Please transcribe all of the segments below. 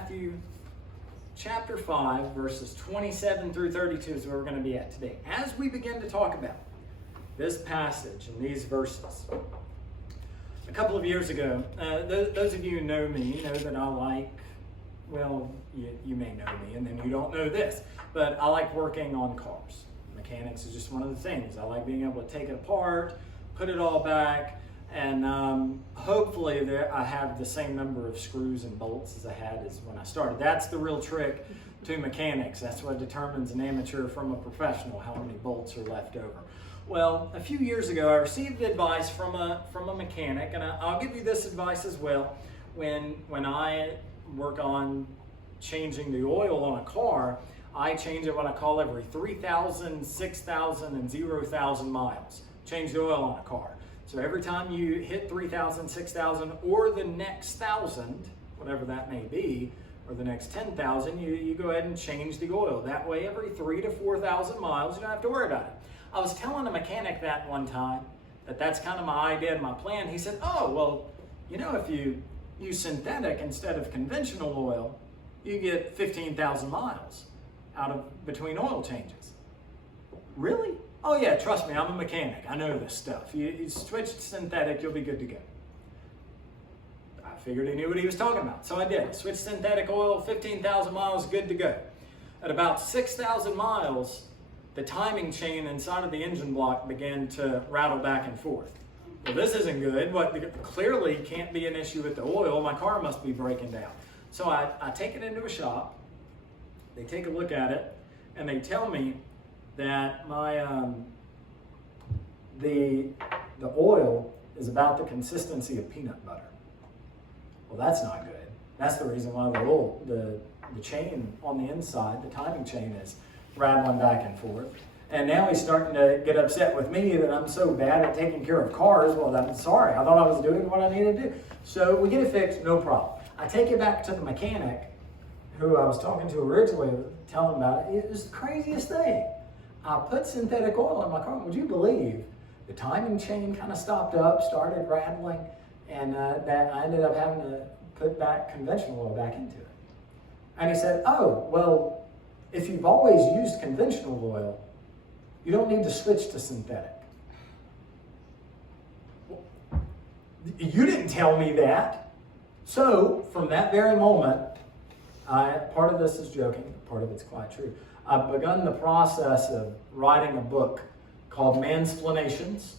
Matthew chapter 5, verses 27 through 32 is where we're going to be at today. As we begin to talk about this passage and these verses, a couple of years ago, those of you who know me know that I like, well, you may know me, and then you don't know this, but I like working on cars. Mechanics is just one of the things. I like being able to take it apart, put it all back, and hopefully I have the same number of screws and bolts as I had as when I started. That's the real trick to mechanics. That's what determines an amateur from a professional, how many bolts are left over. Well, a few years ago, I received advice from a mechanic, and I'll give you this advice as well. When I work on changing the oil on a car, I change it what I call every 3,000, 6,000, and 0,000 miles. Change the oil on a car. So every time you hit 3,000, 6,000, or the next 1,000, whatever that may be, or the next 10,000, you go ahead and change the oil. That way, every 3,000 to 4,000 miles, you don't have to worry about it. I was telling a mechanic that one time, that's kind of my idea and my plan. He said, oh, well, you know, if you use synthetic instead of conventional oil, you get 15,000 miles out of between oil changes. Really? Oh yeah, trust me, I'm a mechanic. I know this stuff. You switch to synthetic, you'll be good to go. I figured he knew what he was talking about, so I did. Switch synthetic oil, 15,000 miles, good to go. At about 6,000 miles, the timing chain inside of the engine block began to rattle back and forth. Well, this isn't good. What clearly can't be an issue with the oil. My car must be breaking down. So I take it into a shop. They take a look at it, and they tell me that my the oil is about the consistency of peanut butter. Well, that's not good. That's the reason why the chain on the inside, the timing chain, is rattling back and forth. And now he's starting to get upset with me that I'm so bad at taking care of cars. Well, I'm sorry. I thought I was doing what I needed to do. So we get it fixed, no problem. I take it back to the mechanic who I was talking to originally, telling him about it. It was the craziest thing. I put synthetic oil in my car. Would you believe the timing chain kind of stopped up, started rattling, and that I ended up having to put back conventional oil back into it. And he said, oh, well, if you've always used conventional oil, you don't need to switch to synthetic. You didn't tell me that. So from that very moment, part of this is joking, part of it's quite true. I've begun the process of writing a book called Mansplainations.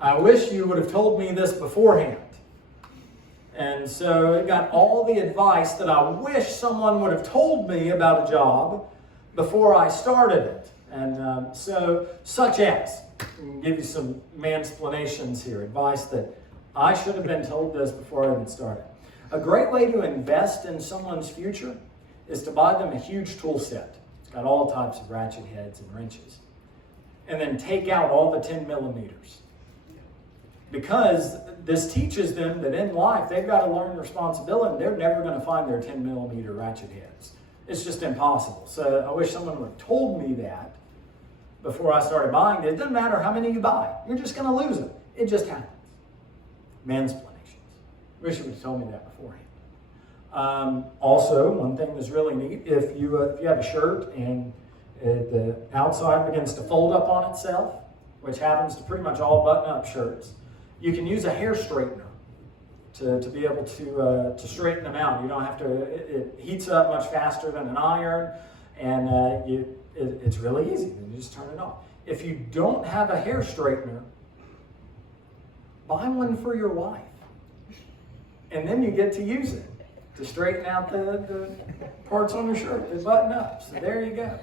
I wish you would have told me this beforehand. And so it got all the advice that I wish someone would have told me about a job before I started it. And such as, I'll give you some mansplainations here, advice that I should have been told this before I even started. A great way to invest in someone's future is to buy them a huge tool set. It's got all types of ratchet heads and wrenches. And then take out all the 10 millimeters. Because this teaches them that in life, they've got to learn responsibility. They're never going to find their 10 millimeter ratchet heads. It's just impossible. So I wish someone would have told me that before I started buying it. It doesn't matter how many you buy. You're just going to lose them. It just happens. Mansplainations. Wish you would have told me that beforehand. Also, one thing that's really neat, if you have a shirt and the outside begins to fold up on itself, which happens to pretty much all button-up shirts, you can use a hair straightener to be able to straighten them out. You don't have to, it heats up much faster than an iron, and it's really easy. You just turn it off. If you don't have a hair straightener, buy one for your wife. And then you get to use it to straighten out the parts on your shirt, the button up. So there you go.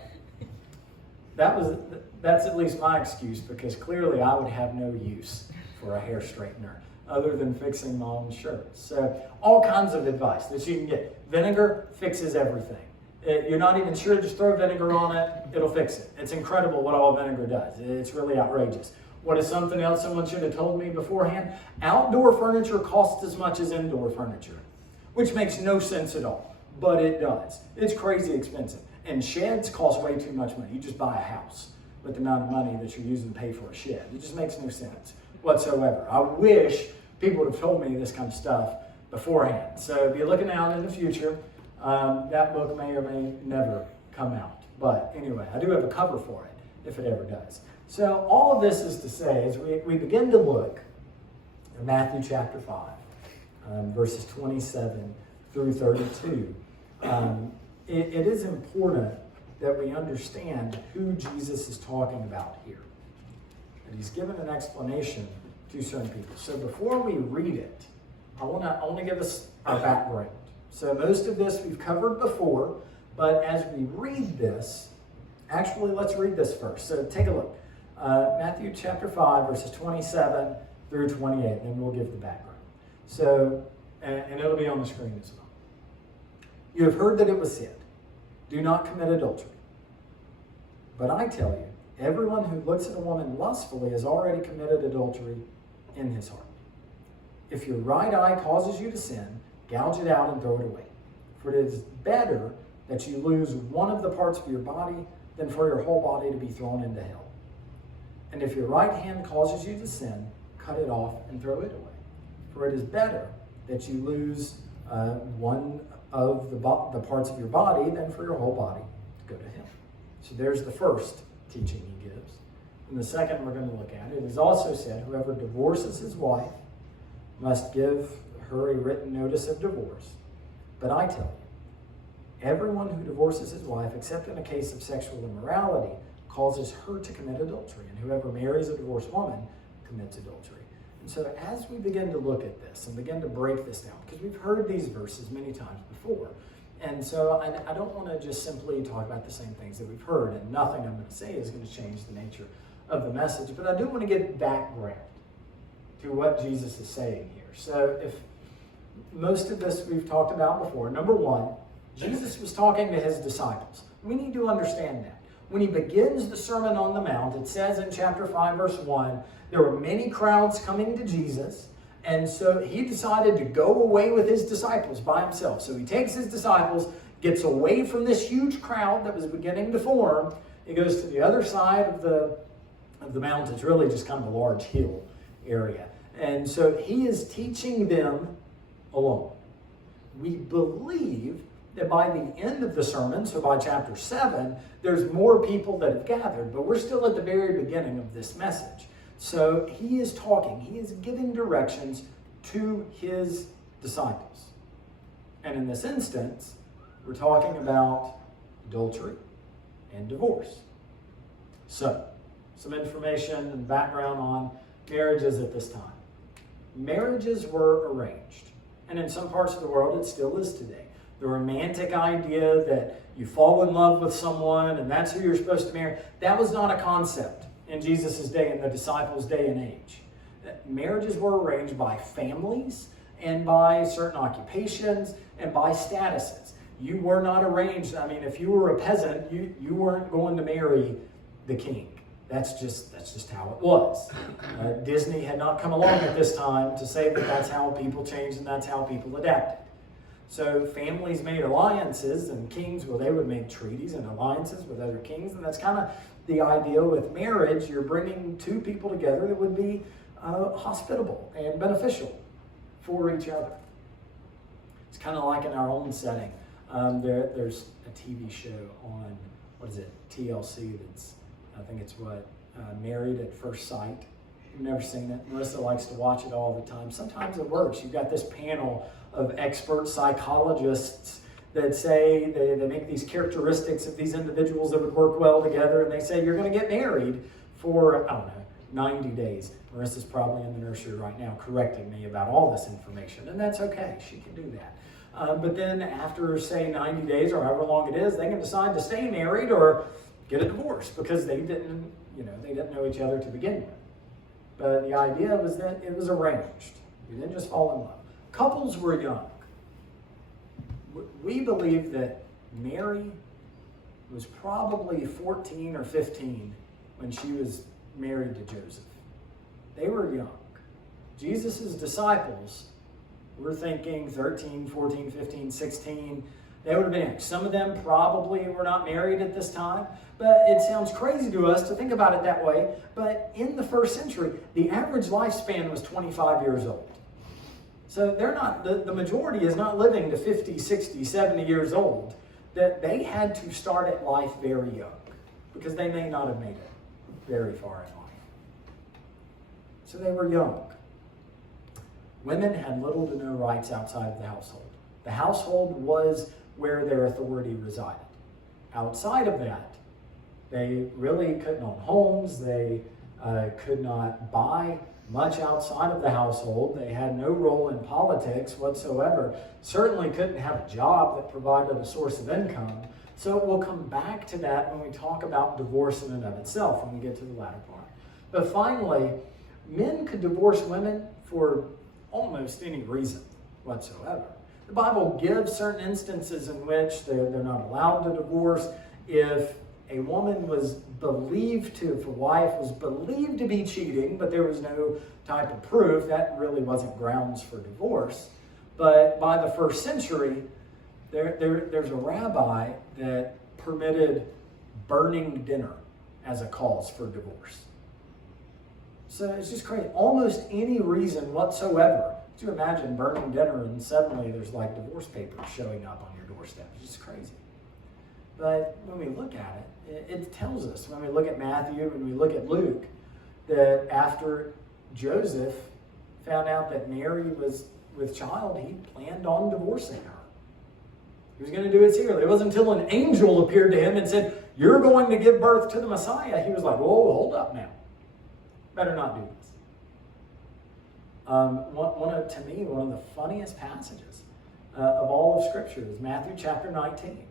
That's at least my excuse, because clearly I would have no use for a hair straightener other than fixing my own shirts. So all kinds of advice that you can get. Vinegar fixes everything. You're not even sure, just throw vinegar on it, it'll fix it. It's incredible what all vinegar does. It's really outrageous. What is something else someone should have told me beforehand? Outdoor furniture costs as much as indoor furniture, which makes no sense at all, but it does. It's crazy expensive. And sheds cost way too much money. You just buy a house with the amount of money that you're using to pay for a shed. It just makes no sense whatsoever. I wish people would have told me this kind of stuff beforehand. So be looking out in the future. That book may or may never come out. But anyway, I do have a cover for it, if it ever does. So all of this is to say, as we begin to look at Matthew chapter 5, verses 27 through 32, it is important that we understand who Jesus is talking about here. And he's given an explanation to certain people. So before we read it, I want to give us our background. So most of this we've covered before, but as we read this, actually let's read this first. So take a look. Matthew chapter 5, verses 27 through 28, and then we'll give the background. So, and it'll be on the screen as well. You have heard that it was said, do not commit adultery. But I tell you, everyone who looks at a woman lustfully has already committed adultery in his heart. If your right eye causes you to sin, gouge it out and throw it away. For it is better that you lose one of the parts of your body than for your whole body to be thrown into hell. And if your right hand causes you to sin, cut it off and throw it away. For it is better that you lose one of the parts of your body than for your whole body to go to hell. So there's the first teaching he gives. And the second we're going to look at, it is also said, whoever divorces his wife must give her a written notice of divorce. But I tell you, everyone who divorces his wife, except in a case of sexual immorality, causes her to commit adultery. And whoever marries a divorced woman commits adultery. And so as we begin to look at this and begin to break this down, because we've heard these verses many times before, and so I don't want to just simply talk about the same things that we've heard, and nothing I'm going to say is going to change the nature of the message, but I do want to give background to what Jesus is saying here. So if most of this we've talked about before, number one, Jesus was talking to his disciples. We need to understand that. When he begins the Sermon on the Mount, it says in chapter 5, verse 1, there were many crowds coming to Jesus, and so he decided to go away with his disciples by himself. So he takes his disciples, gets away from this huge crowd that was beginning to form. He goes to the other side of the mountain. It's really just kind of a large hill area. And so he is teaching them alone. We believe that by the end of the sermon, so by chapter 7, there's more people that have gathered, but we're still at the very beginning of this message. So he is talking, he is giving directions to his disciples. And in this instance, we're talking about adultery and divorce. So, some information and background on marriages at this time. Marriages were arranged, and in some parts of the world it still is today. The romantic idea that you fall in love with someone and that's who you're supposed to marry, that was not a concept in Jesus' day and the disciples' day and age. Marriages were arranged by families and by certain occupations and by statuses. You were not arranged. I mean, if you were a peasant, you weren't going to marry the king. That's just how it was. Disney had not come along at this time to say that that's how people changed and that's how people adapted. So families made alliances, and kings, well, they would make treaties and alliances with other kings, and that's kind of the idea with marriage. You're bringing two people together that would be hospitable and beneficial for each other. It's kind of like in our own setting. There's a TV show on, what is it, TLC, I think it's Married at First Sight. You've never seen it. Melissa likes to watch it all the time. Sometimes it works. You've got this panel of expert psychologists that say, they make these characteristics of these individuals that would work well together, and they say you're going to get married for, 90 days. Marissa's probably in the nursery right now correcting me about all this information, and that's okay. She can do that. But then after, say, 90 days or however long it is, they can decide to stay married or get a divorce because they didn't know each other to begin with. But the idea was that it was arranged. You didn't just fall in love. Couples were young. We believe that Mary was probably 14 or 15 when she was married to Joseph. They were young. Jesus' disciples, we're thinking 13, 14, 15, 16. They would have been young. Some of them probably were not married at this time, but it sounds crazy to us to think about it that way. But in the first century, the average lifespan was 25 years old. So they're not, the majority is not living to 50, 60, 70 years old. That they had to start at life very young because they may not have made it very far in life. So they were young. Women had little to no rights outside of the household. The household was where their authority resided. Outside of that, they really couldn't own homes. They could not buy much outside of the household. They had no role in politics whatsoever. Certainly couldn't have a job that provided a source of income. So we'll come back to that when we talk about divorce in and of itself, when we get to the latter part. But finally, men could divorce women for almost any reason whatsoever. The Bible gives certain instances in which they're not allowed to divorce. If a woman was believed to, if a wife was believed to be cheating, but there was no type of proof, that really wasn't grounds for divorce. But by the first century, there's a rabbi that permitted burning dinner as a cause for divorce. So it's just crazy. Almost any reason whatsoever. Could you imagine burning dinner and suddenly there's like divorce papers showing up on your doorstep? It's just crazy. But when we look at it, it tells us, when we look at Matthew, when we look at Luke, that after Joseph found out that Mary was with child, he planned on divorcing her. He was going to do it secretly. It wasn't until an angel appeared to him and said, "You're going to give birth to the Messiah." He was like, "Whoa, hold up now. Better not do this." To me, one of the funniest passages of all of Scripture is Matthew chapter 19.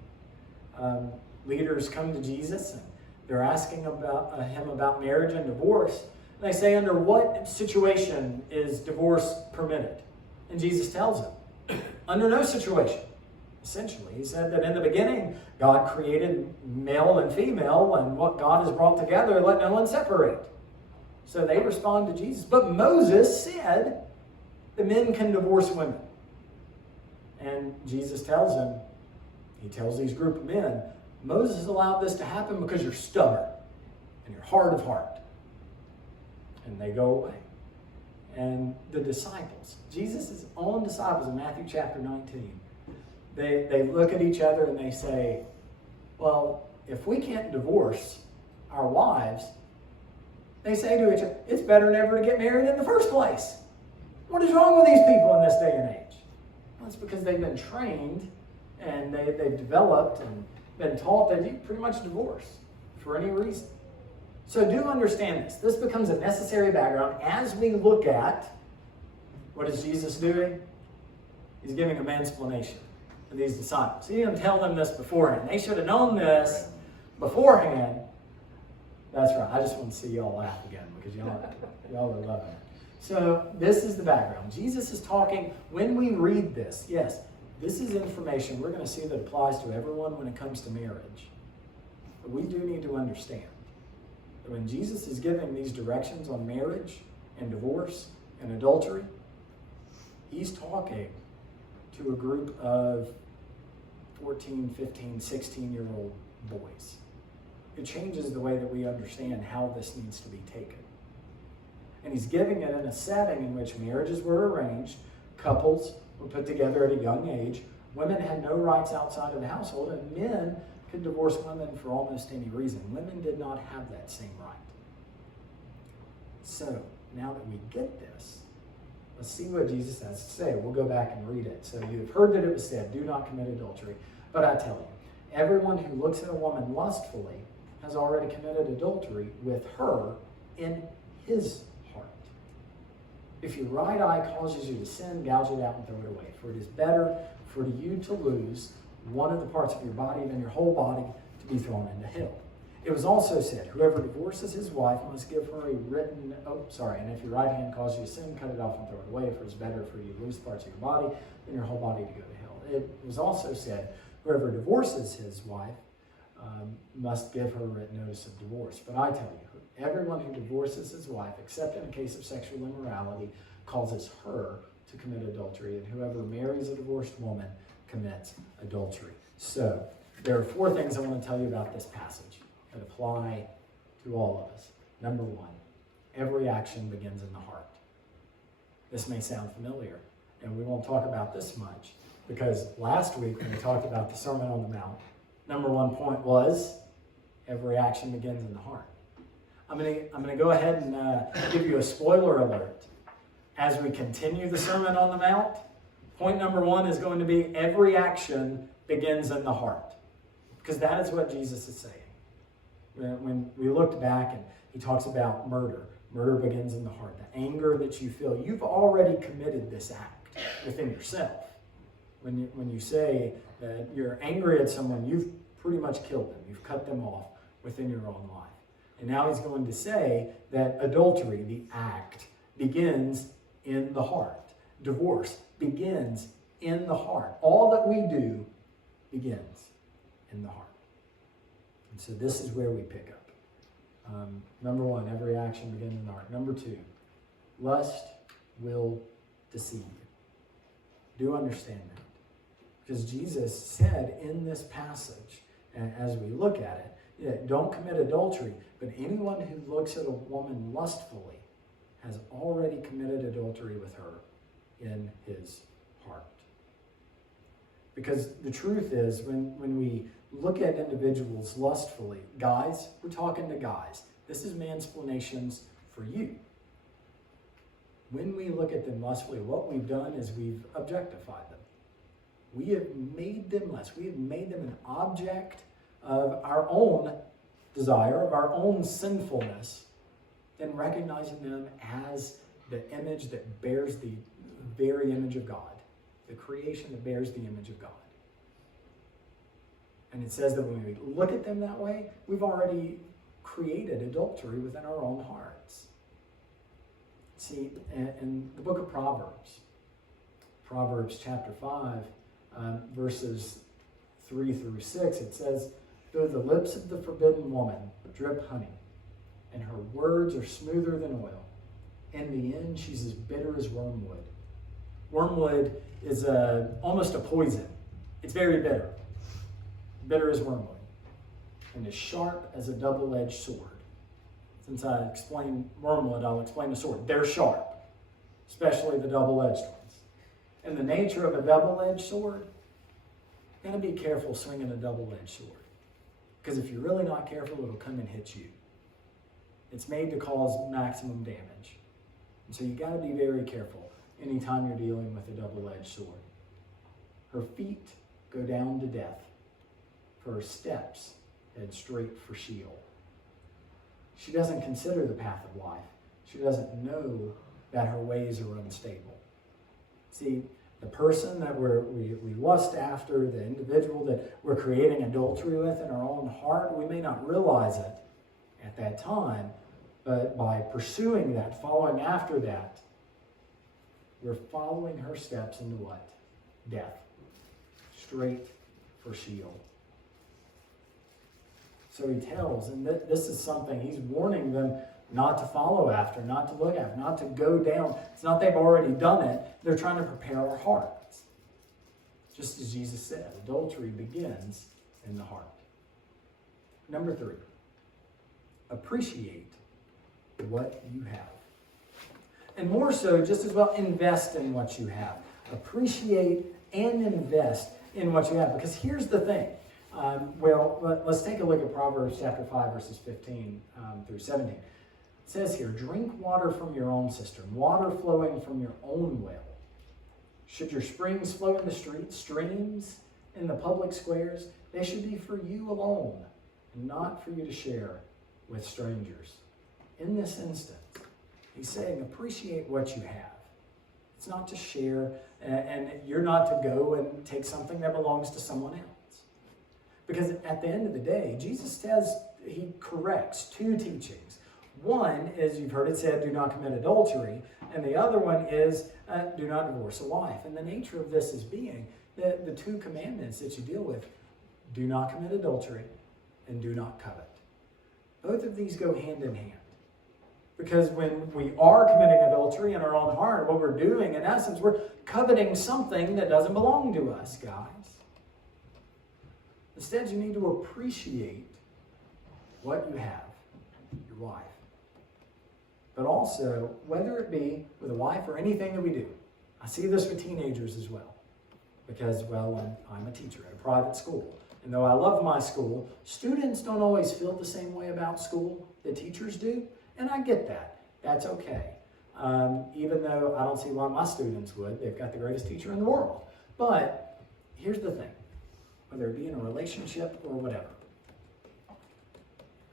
Leaders come to Jesus and they're asking him about marriage and divorce. And they say, under what situation is divorce permitted? And Jesus tells them, under no situation. Essentially, he said that in the beginning, God created male and female, and what God has brought together, let no one separate. So they respond to Jesus. But Moses said that men can divorce women. And Jesus tells him, he tells these group of men, Moses allowed this to happen because you're stubborn and you're hard of heart. And they go away. And the disciples, Jesus' own disciples in Matthew chapter 19, they look at each other and they say, well, if we can't divorce our wives, they say to each other, it's better never to get married in the first place. What is wrong with these people in this day and age? Well, it's because they've been trained and they've developed and been taught that you pretty much divorce for any reason. So do understand this. This becomes a necessary background as we look at what is Jesus doing? He's giving a mansplanation to these disciples. He didn't tell them this beforehand. They should have known this beforehand. That's right. I just want to see y'all laugh again because y'all are loving it. So this is the background. Jesus is talking, when we read this, yes, this is information we're going to see that applies to everyone when it comes to marriage. But we do need to understand that when Jesus is giving these directions on marriage and divorce and adultery, he's talking to a group of 14, 15, 16-year-old boys. It changes the way that we understand how this needs to be taken. And he's giving it in a setting in which marriages were arranged, couples were put together at a young age, women had no rights outside of the household, and men could divorce women for almost any reason. Women did not have that same right. So, now that we get this, let's see what Jesus has to say. We'll go back and read it. So you've heard that it was said, do not commit adultery. But I tell you, everyone who looks at a woman lustfully has already committed adultery with her in his heart. If your right eye causes you to sin, gouge it out and throw it away. For it is better for you to lose one of the parts of your body than your whole body to be thrown into hell. It was also said, whoever divorces his wife must give her a written, and if your right hand causes you to sin, cut it off and throw it away, for it's better for you to lose parts of your body than your whole body to go to hell. It was also said, whoever divorces his wife must give her a written notice of divorce. But I tell you, everyone who divorces his wife, except in a case of sexual immorality, causes her to commit adultery, and whoever marries a divorced woman commits adultery. So, there are 4 things I want to tell you about this passage that apply to all of us. Number 1, every action begins in the heart. This may sound familiar, and we won't talk about this much, because last week when we talked about the Sermon on the Mount, number one point was every action begins in the heart. I'm gonna go ahead and give you a spoiler alert. As we continue the Sermon on the Mount, point number one is going to be every action begins in the heart. Because that is what Jesus is saying. When we looked back and he talks about murder, murder begins in the heart. The anger that you feel, you've already committed this act within yourself. When you say that you're angry at someone, you've pretty much killed them. You've cut them off within your own life. And now he's going to say that adultery, the act, begins in the heart. Divorce begins in the heart. All that we do begins in the heart. And so this is where we pick up. Number one, every action begins in the heart. Number two, lust will deceive you. Do understand that. Because Jesus said in this passage, and as we look at it, don't commit adultery, but anyone who looks at a woman lustfully has already committed adultery with her in his heart. Because the truth is, when we look at individuals lustfully, guys, we're talking to guys. This is mansplainations for you. When we look at them lustfully, what we've done is we've objectified them. We have made them less. We have made them an object of our own desire, of our own sinfulness, and recognizing them as the image that bears the very image of God, the creation that bears the image of God. And it says that when we look at them that way, we've already created adultery within our own hearts. See, in the book of Proverbs chapter 5, verses 3 through 6, it says, though the lips of the forbidden woman drip honey, and her words are smoother than oil, in the end she's as bitter as wormwood. Wormwood is almost a poison. It's very bitter. Bitter as wormwood. And as sharp as a double-edged sword. Since I explained wormwood, I'll explain the sword. They're sharp, especially the double-edged ones. And the nature of a double-edged sword, you're going to be careful swinging a double-edged sword. Because if you're really not careful, it'll come and hit you. It's made to cause maximum damage. And so you got to be very careful anytime you're dealing with a double-edged sword. Her feet go down to death. Her steps head straight for Sheol. She doesn't consider the path of life. She doesn't know that her ways are unstable. See, the person that we lust after, the individual that we're creating adultery with in our own heart, we may not realize it at that time, but by pursuing that, following after that, we're following her steps into what? Death. Straight for Sheol. So he tells, and this is something he's warning them not to follow after, not to look after, not to go down. It's not they've already done it. They're trying to prepare our hearts. Just as Jesus said, adultery begins in the heart. Number 3, appreciate what you have. And more so, just as well, invest in what you have. Appreciate and invest in what you have. Because here's the thing. Let's take a look at Proverbs chapter 5, verses 15 through 17. It says here, drink water from your own cistern, water flowing from your own well. Should your springs flow in the streets, streams in the public squares, they should be for you alone, and not for you to share with strangers. In this instance, he's saying appreciate what you have. It's not to share, and you're not to go and take something that belongs to someone else. Because at the end of the day, Jesus says, he corrects 2 teachings. One is, you've heard it said, do not commit adultery. And the other one is, do not divorce a wife. And the nature of this is being the 2 commandments that you deal with. Do not commit adultery and do not covet. Both of these go hand in hand. Because when we are committing adultery in our own heart, what we're doing, in essence, we're coveting something that doesn't belong to us, guys. Instead, you need to appreciate what you have, your wife. But also, whether it be with a wife or anything that we do, I see this with teenagers as well. Because, well, I'm a teacher at a private school. And though I love my school, students don't always feel the same way about school that teachers do. And I get that. That's okay. Even though I don't see why my students would. They've got the greatest teacher in the world. But here's the thing. Whether it be in a relationship or whatever,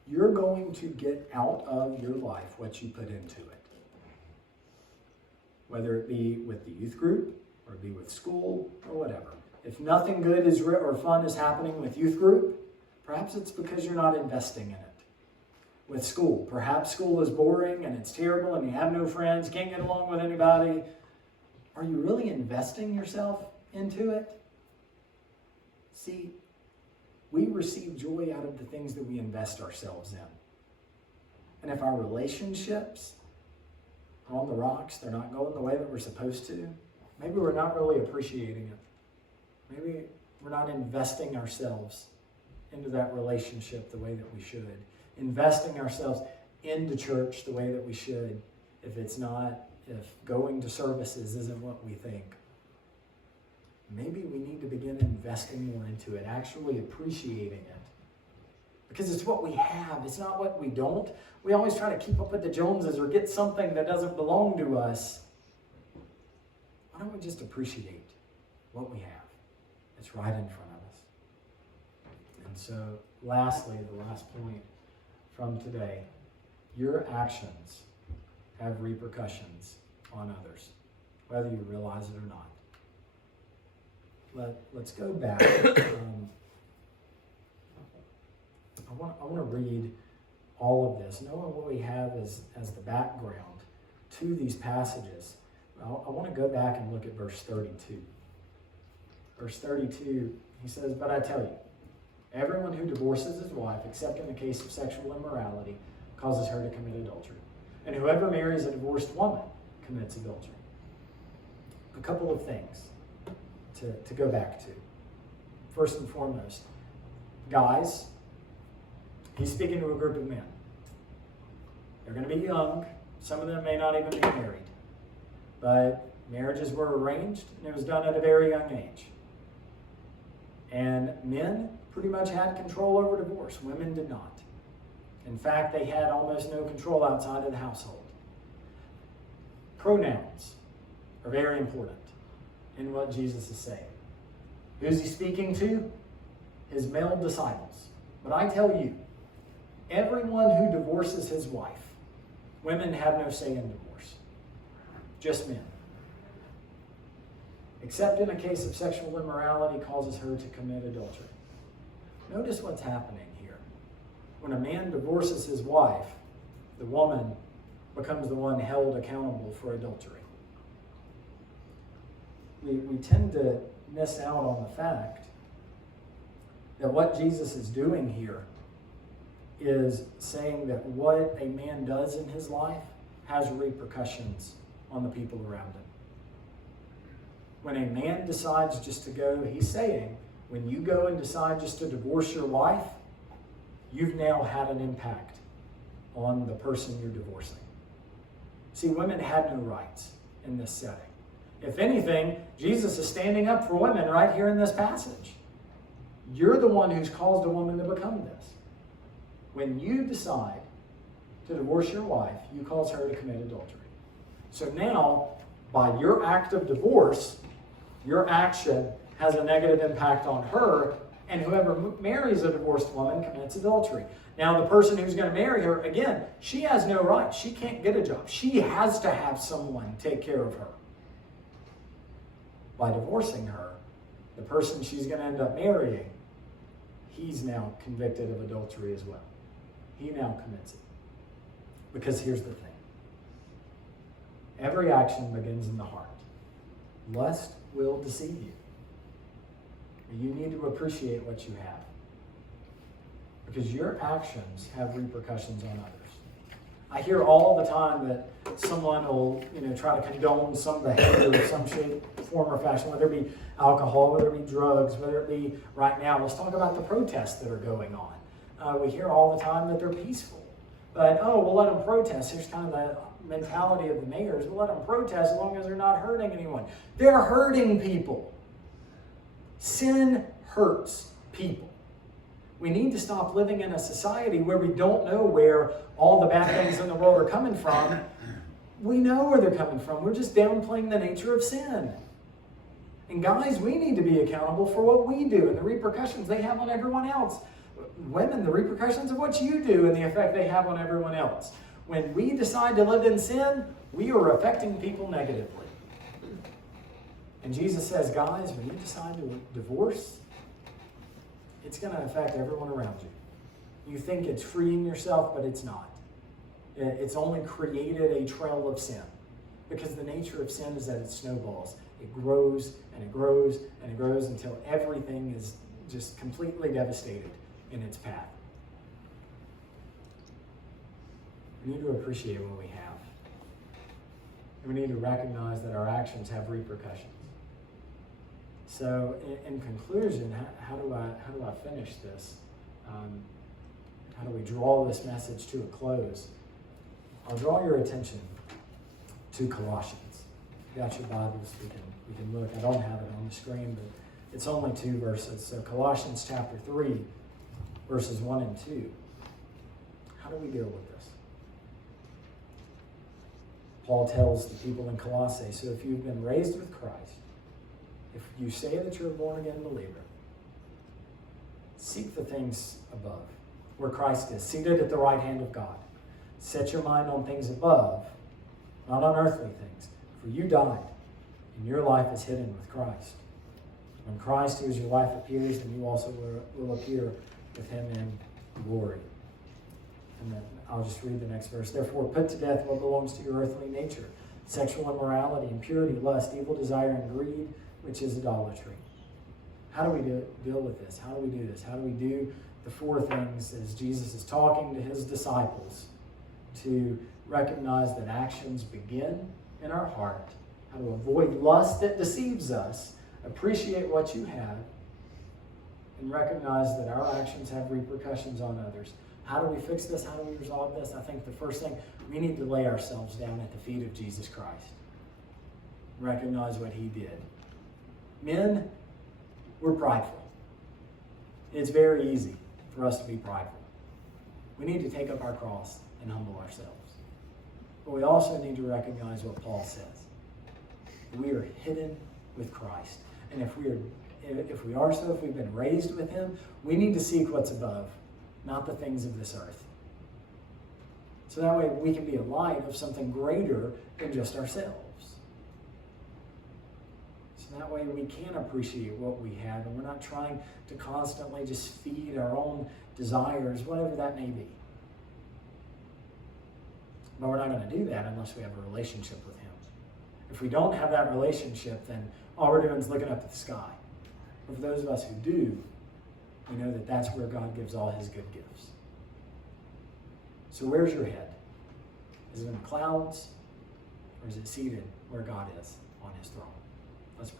you're going to get out of your life what you put into it. Whether it be with the youth group, or be with school, or whatever. If nothing good or fun is happening with youth group, perhaps it's because you're not investing in it. With school, perhaps school is boring and it's terrible and you have no friends, can't get along with anybody. Are you really investing yourself into it? See, we receive joy out of the things that we invest ourselves in. And if our relationships are on the rocks, they're not going the way that we're supposed to, maybe we're not really appreciating it. Maybe we're not investing ourselves into that relationship the way that we should. Investing ourselves into church the way that we should. If going to services isn't what we think. Maybe we need to begin investing more into it, actually appreciating it. Because it's what we have, it's not what we don't. We always try to keep up with the Joneses or get something that doesn't belong to us. Why don't we just appreciate what we have? It's right in front of us. And so, lastly, the last point from today, your actions have repercussions on others, whether you realize it or not. Let's go back. I want to read all of this, knowing what we have as the background to these passages. I want to go back and look at verse 32. Verse 32, he says, "But I tell you, everyone who divorces his wife, except in the case of sexual immorality, causes her to commit adultery. And whoever marries a divorced woman commits adultery." A couple of things to go back to. First and foremost, guys, he's speaking to a group of men. They're going to be young. Some of them may not even be married. But marriages were arranged, and it was done at a very young age. And men pretty much had control over divorce. Women did not. In fact, they had almost no control outside of the household. Pronouns are very important in what Jesus is saying. Who's he speaking to? His male disciples. But I tell you, everyone who divorces his wife, women have no say in divorce. Just men. Except in a case of sexual immorality causes her to commit adultery. Notice what's happening here. When a man divorces his wife, the woman becomes the one held accountable for adultery. We tend to miss out on the fact that what Jesus is doing here is saying that what a man does in his life has repercussions on the people around him. When a man decides just to go, he's saying, when you go and decide just to divorce your wife, you've now had an impact on the person you're divorcing. See, women had no rights in this setting. If anything, Jesus is standing up for women right here in this passage. You're the one who's caused a woman to become this. When you decide to divorce your wife, you cause her to commit adultery. So now, by your act of divorce, your action has a negative impact on her, and whoever marries a divorced woman commits adultery. Now, the person who's going to marry her, again, she has no right. She can't get a job. She has to have someone take care of her. By divorcing her, the person she's going to end up marrying, he's now convicted of adultery as well. He now commits it. Because here's the thing. Every action begins in the heart. Lust will deceive you. You need to appreciate what you have. Because your actions have repercussions on others. I hear all the time that someone will, try to condone some behavior of some shape, form, or fashion, whether it be alcohol, whether it be drugs, whether it be right now. Let's talk about the protests that are going on. We hear all the time that they're peaceful. But, we'll let them protest. Here's kind of the mentality of the mayors. We'll let them protest as long as they're not hurting anyone. They're hurting people. Sin hurts people. We need to stop living in a society where we don't know where all the bad things in the world are coming from. We know where they're coming from. We're just downplaying the nature of sin. And guys, we need to be accountable for what we do and the repercussions they have on everyone else. Women, the repercussions of what you do and the effect they have on everyone else. When we decide to live in sin, we are affecting people negatively. And Jesus says, guys, when you decide to divorce, it's going to affect everyone around you. You think it's freeing yourself, but it's not. It's only created a trail of sin. Because the nature of sin is that it snowballs. It grows and it grows and it grows until everything is just completely devastated in its path. We need to appreciate what we have. And we need to recognize that our actions have repercussions. So, in conclusion, how do I finish this? How do we draw this message to a close? I'll draw your attention to Colossians. If you got your Bibles, we can look. I don't have it on the screen, but it's only 2 verses. So Colossians chapter 3, verses 1 and 2. How do we deal with this? Paul tells the people in Colossae, so if you've been raised with Christ, if you say that you're a born-again believer, seek the things above, where Christ is, seated at the right hand of God. Set your mind on things above, not on earthly things. For you died, and your life is hidden with Christ. When Christ, who is your life, appears, then you also will appear with him in glory. And then I'll just read the next verse. Therefore, put to death what belongs to your earthly nature: sexual immorality, impurity, lust, evil desire, and greed, which is idolatry. How do we deal with this? How do we do this? How do we do the 4 things as Jesus is talking to his disciples to recognize that actions begin in our heart, how to avoid lust that deceives us, appreciate what you have, and recognize that our actions have repercussions on others. How do we fix this? How do we resolve this? I think the first thing, we need to lay ourselves down at the feet of Jesus Christ. Recognize what he did. Men, we're prideful. It's very easy for us to be prideful. We need to take up our cross and humble ourselves. But we also need to recognize what Paul says. We are hidden with Christ. And if we've been raised with him, we need to seek what's above, not the things of this earth. So that way we can be a light of something greater than just ourselves. So that way we can appreciate what we have, and we're not trying to constantly just feed our own desires, whatever that may be. But we're not going to do that unless we have a relationship with him. If we don't have that relationship, then all we're doing is looking up at the sky. But for those of us who do, we know that that's where God gives all his good gifts. So where's your head? Is it in the clouds, or is it seated where God is on his throne? Let's pray.